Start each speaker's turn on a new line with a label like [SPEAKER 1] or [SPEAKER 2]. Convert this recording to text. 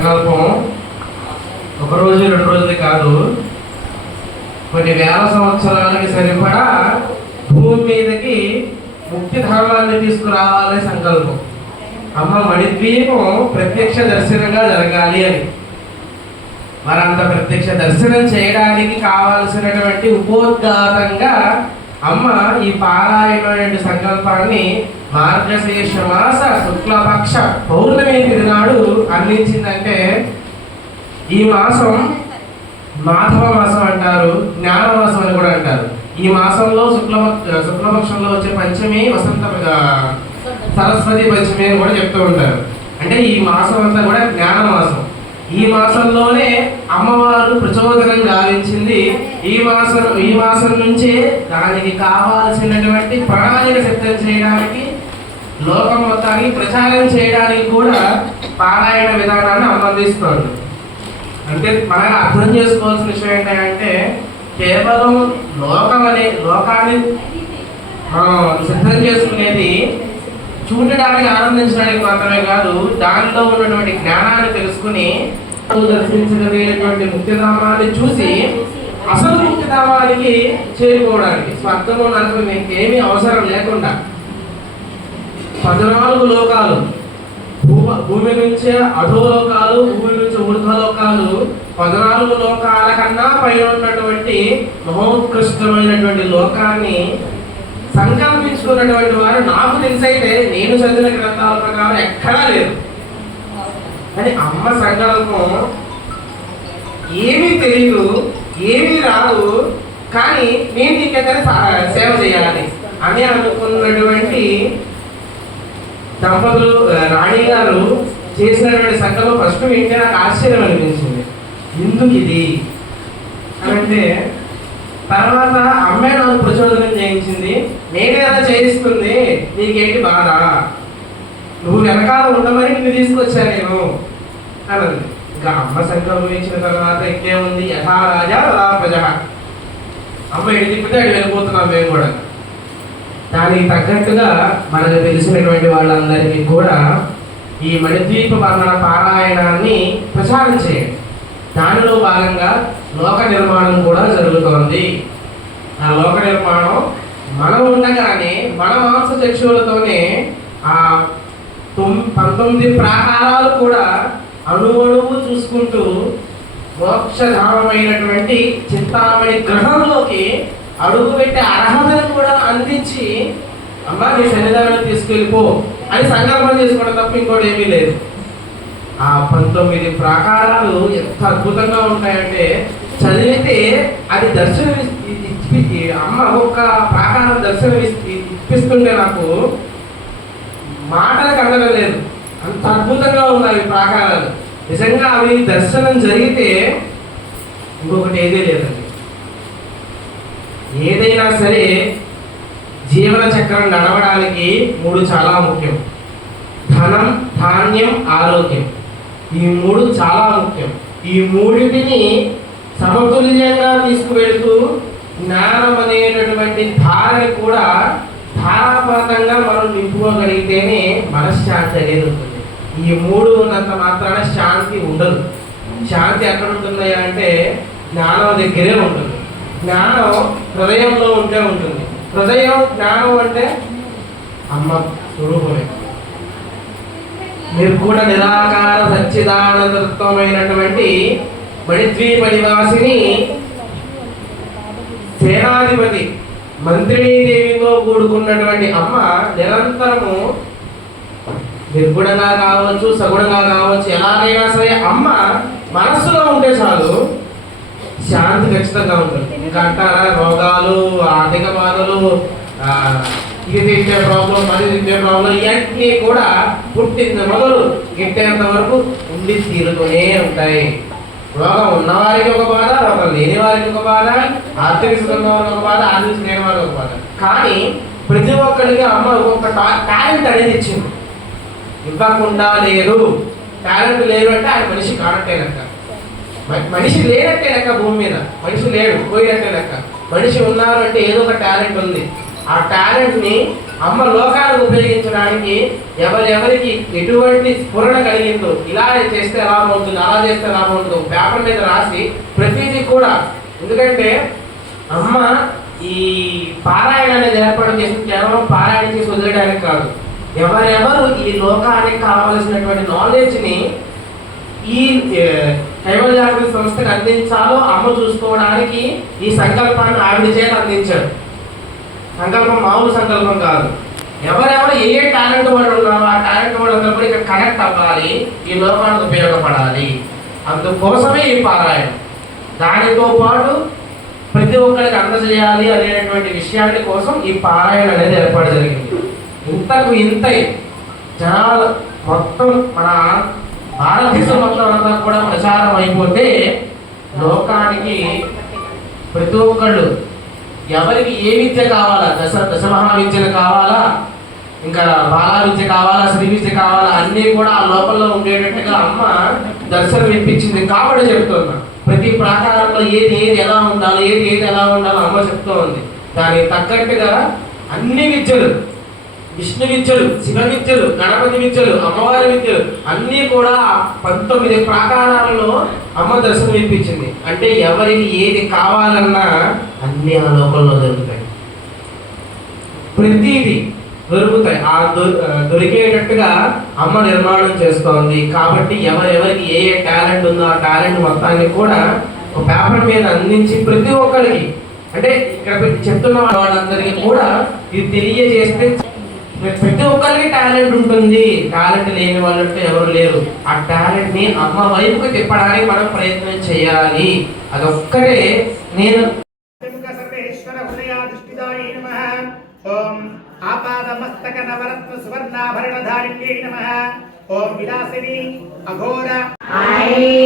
[SPEAKER 1] సంకల్పం ఒక రోజు రెండు రోజులు కాదు. కొన్ని వేల సంవత్సరాలకి సరిపడా భూమి మీదకి ముఖ్యధామాన్ని తీసుకురావాలనే సంకల్పం. అమ్మ మణిద్వీపం ప్రత్యక్ష దర్శనంగా జరగాలి అని. మరి అంత ప్రత్యక్ష దర్శనం చేయడానికి కావలసినటువంటి ఉపోద్ఘాతంగా అమ్మ ఈ పారాయణ సంకల్పాన్ని మార్గశీర్ష మాస శుక్లపక్ష పౌర్ణమి తిరునాడు అందించిందంటే ఈ మాసం మాధవ మాసం అంటారు జ్ఞాన మాసం అని కూడా అంటారు. ఈ మాసంలో శుక్ల శుక్లపక్షంలో వచ్చే పంచమి వసంత సరస్వతి పంచమి అని కూడా చెప్తూ ఉంటారు. అంటే ఈ మాసం అంతా కూడా జ్ఞాన మాసం. ఈ మాసంలోనే అమ్మవారు ప్రచోదనం గావించింది. ఈ మాసం ఈ మాసం నుంచే దానికి కావాల్సినటువంటి ప్రణాళిక సిద్ధం చేయడానికి లోకం మొత్తానికి ప్రచారం చేయడానికి కూడా పారాయణ విధానాన్ని అమ్మందిస్తోంది అంటే మనం అర్థం చేసుకోవాల్సిన విషయం ఏంటంటే కేవలం లోకం అనే లోకాన్ని మనం సిద్ధం చేసుకునేది చూడడానికి ఆనందించడానికి మాత్రమే కాదు దానిలో ఉన్నటువంటి జ్ఞానాన్ని తెలుసుకుని దర్శించగలిగినటువంటి ముక్తిధామాన్ని చూసి అసలు ముక్తిధామానికి చేరుకోవడానికి స్వర్గము నరకం ఇంకేమీ అవసరం లేకుండా పద్నాలుగు లోకాలు. భూమి భూమి నుంచే అధోలోకాలు భూమి నుంచి ఊర్ధ్వలోకాలు పద్నాలుగు లోకాల కన్నా పైన ఉన్నటువంటి మహోత్కృష్టమైనటువంటి లోకాన్ని సంకల్పించుకున్నటువంటి వారు నాకు తెలిసైతే నేను చదివిన గ్రంథాల ప్రకారం ఎక్కడా లేదు. అని అమ్మ సంకల్పం ఏమీ తెలియదు ఏమీ రాదు కానీ నేను నీకైతే సేవ చేయాలి అని అనుకున్నటువంటి దంపతులు రాణి గారు చేసినటువంటి సంకల్పం ఫస్ట్ వింటే నాకు ఆశ్చర్యం అనిపించింది. ఎందుకు ఇది? అంటే తర్వాత అమ్మాయి నాకు ప్రచోదనం చేయించింది. నేనే అలా చేయిస్తుంది. నీకేంటి బాధ? నువ్వు వెనకాల ఉండమని నిన్ను తీసుకొచ్చా నేను. అన్నది. ఇంకా అమ్మ సంకల్పం ఇచ్చిన తర్వాత ఇంకేముంది? యథా రాజా తదా ప్రజ అమ్మ ఎడి తిప్పితే అటు వెళ్ళిపోతున్నాం మేము కూడా. దానికి తగ్గట్టుగా మనకు తెలిసినటువంటి వాళ్ళందరికీ కూడా ఈ మణిద్వీప వర్ణన పారాయణాన్ని ప్రచారం చేయండి. దానిలో భాగంగా లోక నిర్మాణం కూడా జరుగుతోంది. ఆ లోక నిర్మాణం మనం ఉండగానే మన మాంస చక్షువులతోనే ఆ పంతొమ్మిది ప్రాకారాలు కూడా అణువణువు చూసుకుంటూ మోక్షధామమైనటువంటి చింతామణి గ్రహంలోకి అడుగు పెట్టే అర్హతను కూడా అందించి అమ్మా నీ సన్నిధానం తీసుకెళ్ళిపో అని సంకల్పం చేసుకోవడం తప్ప ఇంకోటి ఏమీ లేదు. ఆ పంతొమ్మిది ప్రాకారాలు ఎంత అద్భుతంగా ఉంటాయంటే చదివితే అది దర్శనం అమ్మ ఒక్క ప్రాకారం దర్శనం ఇప్పిస్తుంటే నాకు మాటలకు అందడం లేదు. అంత అద్భుతంగా ఉన్నాయి ప్రాకారాలు. నిజంగా అవి దర్శనం జరిగితే ఇంకొకటి ఏదీ లేదండి. ఏదైనా సరే జీవన చక్రం నడవడానికి మూడు చాలా ముఖ్యం. ధనం ధాన్యం ఆరోగ్యం. ఈ మూడు చాలా ముఖ్యం. ఈ మూడింటిని సమతుల్యంగా తీసుకువెళ్తూ జ్ఞానం అనేటటువంటి ధారని కూడా ధారాపాతంగా మనం నింపుకోగలిగితేనే మనశ్శాంతి అనేది ఉంటుంది. ఈ మూడు ఉన్నంత మాత్రాన శాంతి ఉండదు. శాంతి ఎక్కడ ఉంటుంది అంటే జ్ఞానం దగ్గరే ఉంటుంది. జ్ఞానం హృదయంలో ఉంటే ఉంటుంది. హృదయం జ్ఞానం అంటే అమ్మ స్వరూపమే. నిర్గుణ నిరాకార సచ్చిదానందత్వమైనటువంటి మణిద్వీప నివాసిని సేనాధిపతి మంత్రినీదేవితో కూడుకున్నటువంటి అమ్మ నిరంతరము నిర్గుణంగా కావచ్చు సగుణంగా కావచ్చు ఎలాగైనా సరే అమ్మ మనస్సులో ఉంటే చాలు. శాంతి ఖచ్చితంగా ఉంటుంది. ఇంకా అంటారా రోగాలు ఆర్థిక బాధలు ఇది తింటే ప్రాబ్లం అది తింటే ప్రాబ్లం ఇవన్నీ కూడా పుట్టింది మొదలు గిట్టేంత వరకు ఉండి తీరుతూనే ఉంటాయి. రోగం ఉన్నవారికి ఒక బాధ రోగం లేని వారికి ఒక బాధ ఆర్థిక సుఖంగా ఉన్న ఒక బాధ ఆర్థిక లేని వారికి ఒక బాధ. కానీ ప్రతి ఒక్కరికి అమ్మ ఒక్కొక్క టాలెంట్ అనేది ఇచ్చింది. ఇవ్వకుండా లేరు. టాలెంట్ లేరు అంటే ఆయన మనిషి కానట్టే మనిషి లేనట్టే లెక్క భూమి మీద. మనిషి లేడు పోయినట్టే లెక్క మనిషి ఉన్నారు అంటే ఏదో ఒక టాలెంట్ ఉంది. ఆ టాలెంట్ని అమ్మ లోకాలకు ఉపయోగించడానికి ఎవరెవరికి ఎటువంటి స్ఫురణ కలిగిందో ఇలా చేస్తే ఎలా ఉంటుంది అలా చేస్తే లాభం ఉంటుంది పేపర్ మీద రాసి ప్రతిదీ కూడా. ఎందుకంటే అమ్మ ఈ పారాయణ అనేది ఏర్పాటు చేసిన కేవలం పారాయణ చేసి వదిలేయడానికి కాదు. ఎవరెవరు ఈ లోకానికి కావలసినటువంటి నాలెడ్జ్ని ఈ కైవల్ జాగృతి సంస్థకు అందించాలో అమ్మ చూసుకోవడానికి ఈ సంకల్పాన్ని ఆవిడ చేత అందించారు సంకల్పం మామూలు సంకల్పం కాదు. ఎవరెవరు ఏ ఏ టాలెంట్ వాళ్ళు ఉన్నారో ఆ టాలెంట్ వాళ్ళందరూ కూడా ఇక్కడ కనెక్ట్ అవ్వాలి ఈ లోకానికి ఉపయోగపడాలి. అందుకోసమే ఈ పారాయణం. దానితో పాటు ప్రతి ఒక్కరికి అందజేయాలి అనేటువంటి విషయాన్ని కోసం ఈ పారాయణ అనేది ఏర్పాటు జరిగింది. ఇంతకు ఇంత జనాలు మొత్తం మన భారతదేశం మొత్తం అంతా కూడా ప్రచారం అయిపోతే లోకానికి ప్రతి ఒక్కళ్ళు ఎవరికి ఏ విద్య కావాలా? దశ దశమహా విద్యలు కావాలా? ఇంకా బాలా విద్య కావాలా? శ్రీ విద్య కావాలా? అన్నీ కూడా ఆ లోపల ఉండేటట్టుగా అమ్మ దర్శనం ఇప్పించింది కాబట్టి చెప్తున్నా. ప్రతి ప్రాకారంలో ఏది ఏది ఎలా ఉండాలి ఏది ఏది ఎలా ఉండాలో అమ్మ చెప్తూ ఉంది దానికి తగ్గట్టుగా అన్ని విద్యలు విష్ణు విద్యలు శివ విద్యలు గణపతి విద్యలు అమ్మవారి విద్యలు అన్నీ కూడా పంతొమ్మిది ప్రాకారాలలో అమ్మ దర్శనం ఇప్పించింది. అంటే ఎవరికి ఏది కావాలన్నా అన్ని ఆ లోకంలో దొరుకుతాయి. ప్రతిదీ దొరుకుతాయి. ఆ దొరికేటట్టుగా అమ్మ నిర్మాణం చేస్తోంది. కాబట్టి ఎవరెవరికి ఏ ఏ టాలెంట్ ఉందో ఆ టాలెంట్ మొత్తాన్ని కూడా ఒక పేపర్ మీద అందించి ప్రతి ఒక్కరికి. అంటే ఇక్కడ చెప్తున్న వాళ్ళందరికీ కూడా ఇది తెలియజేస్తే ప్రతి ఒక్కరికి టాలెంట్ ఉంటుంది. టాలెంట్ లేని వాళ్ళంటూ ఎవరు లేరు. ఆ టాలెంట్ని అమ్మ వైపుకి తిప్పడానికి మనం ప్రయత్నం చేయాలి. అదొక్కటే నేను
[SPEAKER 2] ఓం ఆపాదమస్తక నవరత్న సువర్ణాభరణధారిణ్యై నమః. ఓం విలాసిని అఘోర.
[SPEAKER 3] ఐ